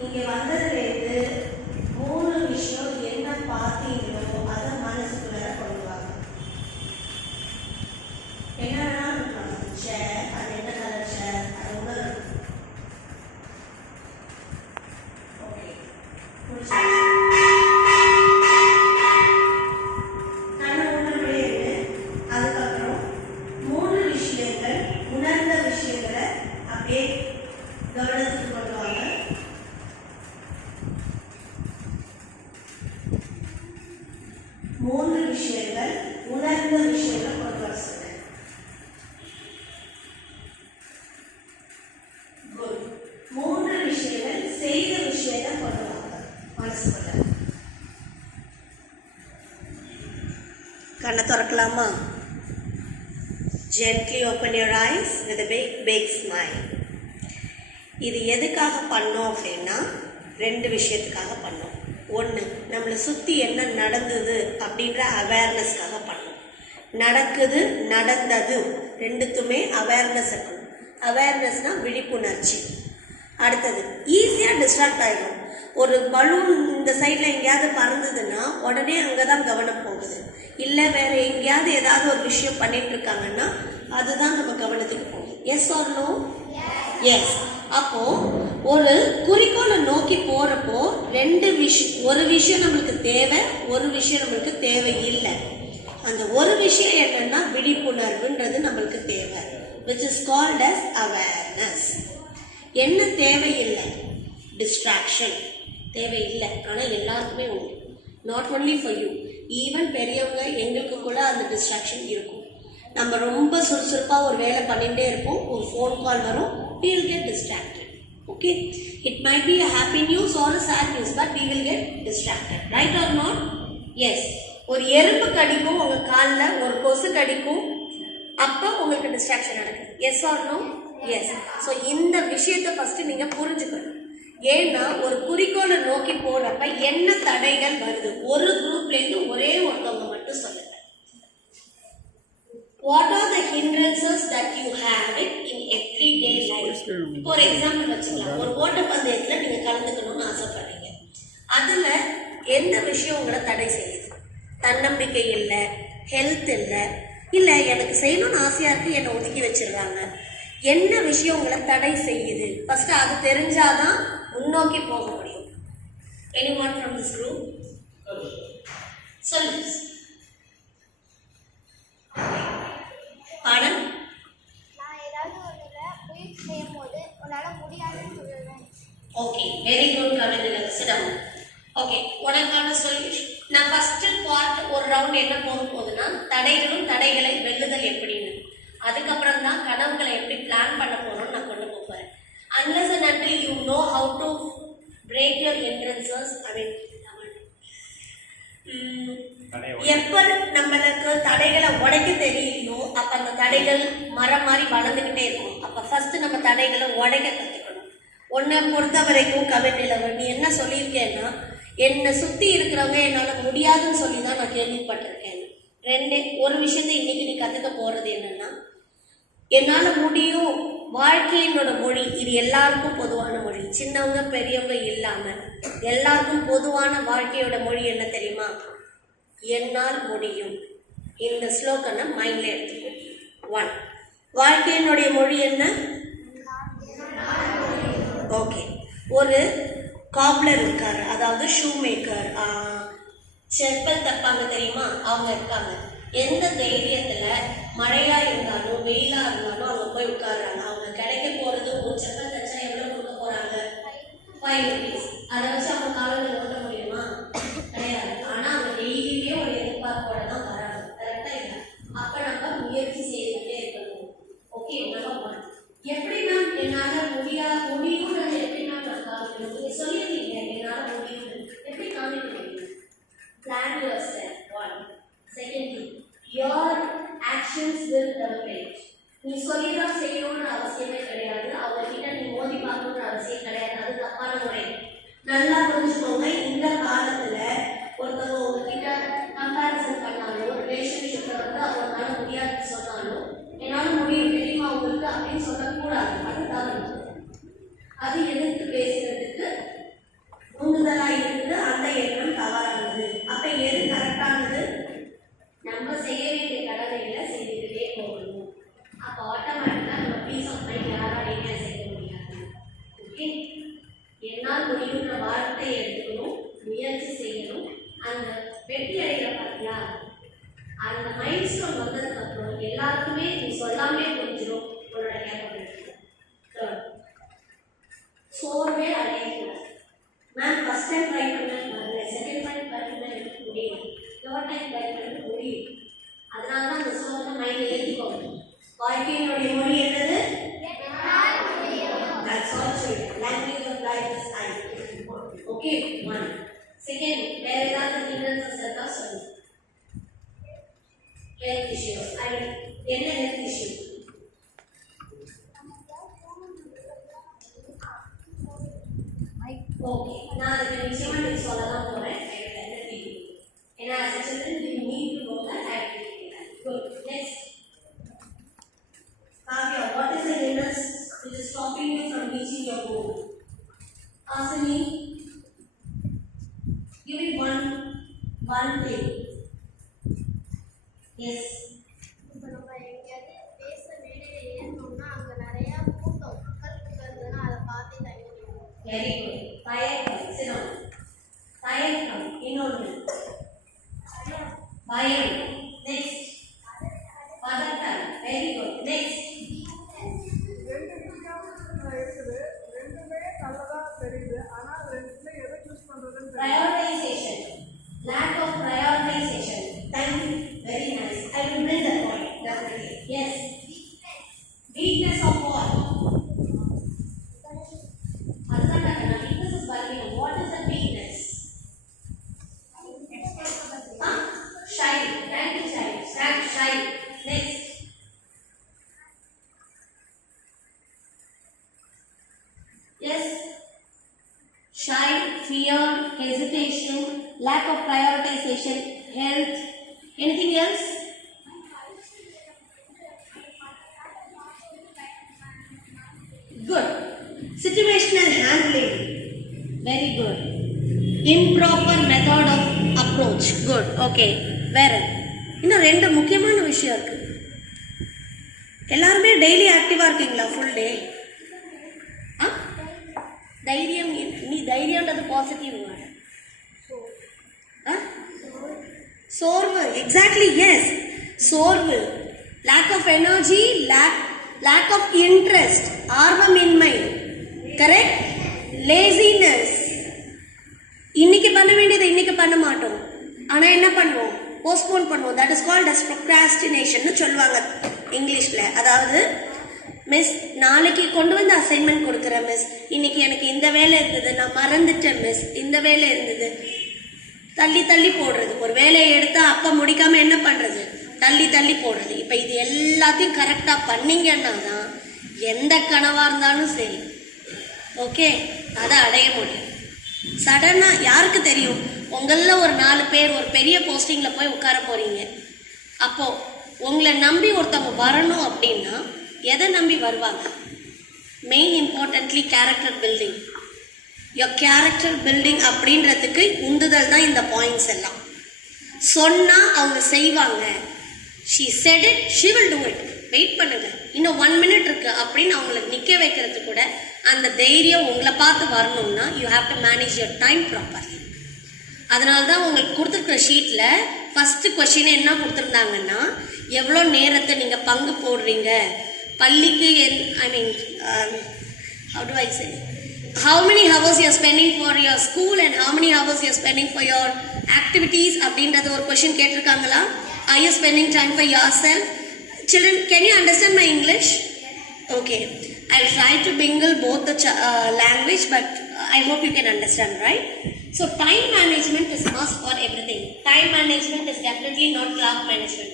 இங்கே வந்தது மூணு விஷயம் என்ன பார்த்தீங்களோ அதை மனசுக்குள்ள கொண்டு வாங்க என்ன வேணாலும் இருக்கலாம் சேர் அது என்ன கலர் சேர் அது உங்கள் ஓகே கண்ணை மூடிட்டே இரு. அதுக்கப்புறம் மூணு விஷயங்கள் உணர்ந்த விஷயங்களை அப்படியே கவனத்துக்கு கொண்டு வாங்க மூன்று விஷயங்கள் உணர்ந்த விஷயங்கள் கொண்டு வர சொல்றேன் மூன்று விஷயங்கள் செய்த விஷயத்தை கொண்டு வாங்க மனசுக்குள்ள கண்ணை திறக்கலாமா? Gently open your eyes with a big big smile. இது எதுக்காக பண்ணோம் அப்படின்னா ரெண்டு விஷயத்துக்காக பண்ணோம். ஒன்று நம்மளை சுற்றி என்ன நடந்தது அப்படின்ற அவேர்னஸ்க்காக பண்ணணும். நடக்குது நடந்தது. ரெண்டுக்குமே அவேர்னஸ் இருக்கணும். அவேர்னஸ்னால் விழிப்புணர்ச்சி. அடுத்தது ஈஸியாக டிஸ்ட்ராக்ட் ஆகிடும் ஒரு பலூன் இந்த சைடில் எங்கேயாவது பறந்ததுன்னா உடனே அங்கே தான் கவனம் போகுது. இல்லை வேறு எங்கேயாவது ஏதாவது ஒரு விஷயம் பண்ணிட்டு இருக்காங்கன்னா அதுதான் நம்ம கவனத்துக்கு போகும். எஸ் ஆர் நோ எஸ் அப்போது ஒரு குறிக்கோள் நோக்கி போறப்போ ரெண்டு விஷயம் ஒரு விஷயம் நம்மளுக்கு தேவை ஒரு விஷயம் நம்மளுக்கு தேவை இல்லை அந்த ஒரு விஷயம் என்னன்னா விழிப்புணர்வுன்றது நம்மளுக்கு தேவை which is called as awareness என்ன தேவையில்லை? டிஸ்ட்ராக்ஷன் தேவையில்லை. ஆனால் எல்லாருக்குமே உண்டு. Not only for you even பெரியவங்க எங்களுக்கு கூட அந்த டிஸ்ட்ராக்ஷன் இருக்கும். நம்ம ரொம்ப சுறுசுறுப்பாக ஒரு வேலை பண்ணிகிட்டே இருப்போம். ஒரு ஃபோன் கால் வரும். We'll get distract okay? It might be a happy news or a sad news but we will get distracted. Right or not? Yes. ஒரு எறும்பு கடிக்கும் உங்க காலில் ஒரு கொசு கடிக்கும் அப்போ உங்களுக்கு டிஸ்ட்ராக்ஷன் நடக்குது yes or no yes so இந்த விஷயத்தை ஃபஸ்ட்டு நீங்கள் புரிஞ்சுக்கணும். ஏன்னா ஒரு குறிக்கோளை நோக்கி போகிறப்ப என்ன தடைகள் வருது? ஒரு குரூப்லேருந்து ஒரே ஒருத்தவங்க மட்டும் சொல்லுங்க. What are the hindrances that you have it in egg life for example வச்சுக்கலாம். ஒரு ஓட்டப்பந்தயத்துல நீங்க கலந்துக்கணும்னு ஆசைப்படுறீங்க. அதுல எந்த விஷயம் உங்களை தடை செய்யுது? தன்னம்பிக்கை இல்லை ஹெல்த் இல்லை இல்லை எனக்கு செய்யணும்னு ஆசையா இருக்கு என்னை ஒதுக்கி வச்சிடுறாங்க என்ன விஷயம் உங்களை தடை செய்யுது? ஃபர்ஸ்ட் அது தெரிஞ்சாதான் முன்னோக்கி போக முடியும். Any one from this group சொல்லு ஓகே வெரி குட் கவிதை சிடம் ஓகே உனக்கான சொல்யூஷன் நான் ஃபர்ஸ்ட் பார்ட் ஒரு ரவுண்ட் என்ன போக போகுதுன்னா தடைகளும் தடைகளை வெல்லுதல் எப்படின்னு. அதுக்கப்புறம் தான் கனவுகளை எப்படி பிளான் பண்ண போறோம்னு நான் கொண்டு போக போறேன். Unless and until you know how to break your entrances I mean எப்ப நம்மளுக்கு தடைகளை உடைக்க தெரியலையோ அப்ப அந்த தடைகள் மரம் மாதிரி வளர்ந்துகிட்டே இருக்கும். அப்ப ஃபர்ஸ்ட் நம்ம தடைகளை உடைக்க கத்துக்கணும். உன்னை பொறுத்த வரைக்கும் கவிநிலவன் நீ என்ன சொல்லியிருக்கேன்னா என்னை சுற்றி இருக்கிறவங்க என்னால் முடியாதுன்னு சொல்லி தான் நான் கேள்விப்பட்டிருக்கேன். ரெண்டு ஒரு விஷயத்த இன்னைக்கு நீ கற்றுக்க போகிறது என்னன்னா என்னால் முடியும் வாழ்க்கையினோட மொழி. இது எல்லாருக்கும் பொதுவான மொழி. சின்னவங்க பெரியவங்க இல்லாமல் எல்லாருக்கும் பொதுவான வாழ்க்கையோட மொழி என்ன தெரியுமா? என்னால் முடியும். இந்த ஸ்லோகனை மைண்டில் எடுத்துக்கோ. ஒன் வாழ்க்கையினுடைய மொழி என்ன? ஓகே ஒரு காப்லர் இருக்கார். அதாவது ஷூ மேக்கர் செப்பல் தப்பாங்க தெரியுமா? அவங்க இருக்காங்க. எந்த தைரியத்தில் மழையாக இருந்தாலும் வெயிலாக இருந்தாலும் அவங்க போய் உட்கார்றாங்க. அவங்க கிடைக்க போகிறது ஒரு செப்பல் தச்சா எவ்வளோ கொடுக்க போகிறாங்க ஃபைவ் ருபீஸ் அதை வச்சு அவங்க காலம் ஆக்ஷன்ஸ் வில் எலவேட் நீ சொல்லி தான் செய்யணும்னு அவசியமே கிடையாது. அவர்கிட்ட நீ மோதி பார்க்கணும்னு அவசியம் கிடையாது. அது தப்பான முறை. நல்லா புரிஞ்சுக்கோங்க இந்த காலத்தில் ஒருத்தவங்க உங்ககிட்ட கம்பேரிசன் பண்ணாலும் ரிலேஷன்ஷிப்ல வந்து அவங்களால முடியாது சொன்னாலும் என்னால் முடியும் தெரியுமா உங்களுக்கு அப்படின்னு சொல்லக்கூடாது. அது தவறு. அது எதிர்த்து பேசுகிறதுக்கு உந்துதலா இருக்குது. அந்த எண்ணம் தவறானது. அப்போ எது கரெக்டானது நம்ம செய்ய அப்போ ஆட்டோமேட்டிக்கா நம்ம பீஸ் ஆஃப் மைண்ட் யாராலையுமே செய்ய முடியாது ஓகே என்னால் முடியுன்ற வார்த்தையை எடுத்துக்கணும் முயற்சி செய்யணும் அந்த வெற்றி அடைகிற பார்த்தியா அந்த மைண்ட் ஸ்டோன் வந்ததுக்கு அப்புறம் எல்லாருக்குமே நீ சொல்லாமே புரிஞ்சிடும் உன்னோட கேப்பபிலிட்டி தேர்ட் சோர்வே அடையக்கூடாது மேம் ஃபஸ்ட் டைம் ட்ரை பண்ணேன் பாருங்க செகண்ட் டைம் ட்ரை பண்ண எனக்கு முடியும் தேர்ட் டைம் ட்ரை பண்ண முடியும் அதனால தான் அந்த சோர்வை மைண்டில் ஏற்றிக்கோங்க வாழ்க்கையினுடைய மொழி என்னது That's all children. Language of life is I. Okay, one. Second, வேற ஏதாவது hindrances இருக்கா சொல்லுங்க ஹெல்த் இஷ்யூஸ் ஐ என்ன ஹெல்த் இஷ்யூ ஓகே நான் அதுக்கு நிச்சயமா what is the hindrance which is stopping you from reaching your goal Asani give me one one thing yes இப்போ நம்ம எங்கேயாவது பேச மேடையில் ஏறணும்னா அங்கே நிறையா கூட்டம் மக்கள் கூட்டம் இருந்ததுன்னா அதை பார்த்து தங்கிடுவோம் Very good. தயக்கம் சினம் தயக்கம் இன்னொன்று பயம் lack of prioritization, health. Anything else? Good. Situational handling. Very good. Improper method of approach. Good. Okay. வேற இன்னும் ரெண்டு முக்கியமான விஷயம் இருக்கு எல்லாருமே டெய்லி ஆக்டிவா இருக்கீங்களா ஃபுல் டே ஆ தைரியம் நீ- நீ தைரியன்றது பாசிட்டிவ் வேர்டு சோர்வு. எக்ஸாக்ட்லி எஸ் சோர்வு. Lack of energy lack lack of interest ஆர்வமின்மை. Correct laziness இன்னைக்கு பண்ண வேண்டியதை இன்னைக்கு பண்ண மாட்டோம். ஆனால் என்ன பண்ணுவோம்? போஸ்ட்போன் பண்ணுவோம். That is called as procrastination சொல்லுவாங்க இங்கிலீஷில். அதாவது மிஸ் நாளைக்கு கொண்டு வந்து அசைன்மெண்ட் கொடுக்குறேன் மிஸ் இன்னைக்கு எனக்கு இந்த வேலை இருந்தது நான் மறந்துட்டேன் மிஸ் இந்த வேலை இருந்தது. தள்ளி தள்ளி போடுறது. ஒரு வேலையை எடுத்தா அப்ப முடிக்காம என்ன பண்றது? தள்ளி தள்ளி போடுறது. இப்ப இது எல்லாத்தையும் கரெக்டா பண்ணீங்கன்னா தான் எந்த கனவா இருந்தாலும் சரி. ஓகே அதை அடைய முடியும். சடனா யாருக்கு தெரியும்? உங்கள ஒரு நாலு பேர் ஒரு பெரிய போஸ்டிங்ல போய் உட்கார போறீங்க. அப்போ உங்களை நம்பி ஒருத்தவங்க வரணும் அப்படின்னா எதை நம்பி வருவாங்க? Main importantly character building character building அப்படின்றதுக்கு உந்துதல் தான் இந்த பாயிண்ட்ஸ் எல்லாம். சொன்னால் அவங்க செய்வாங்க. She said it she will do it wait பண்ணுங்க. இன்னும் ஒன் மினிட் இருக்கு அப்படின்னு அவங்கள நிற்க வைக்கிறது கூட அந்த தைரியம் உங்களை பார்த்து வரணும்னா you have to manage your time properly அதனால தான் உங்களுக்கு கொடுத்துருக்குற ஷீட்டில் ஃபஸ்ட்டு கொஷின் என்ன கொடுத்துருந்தாங்கன்னா எவ்வளோ நேரத்தை நீங்கள் பங்கு போடுறீங்க? பள்ளிக்கு ஐ மீன் um, how how many hours you're spending for your school and how many hours you're spending for your activities அப்படின்றது ஒரு question கேட்டிருக்காங்களா are you spending time for yourself children can you understand my english okay i'll try to mingle both the ch- uh, language but i hope you can understand right so time management is must for everything time management is definitely not clock management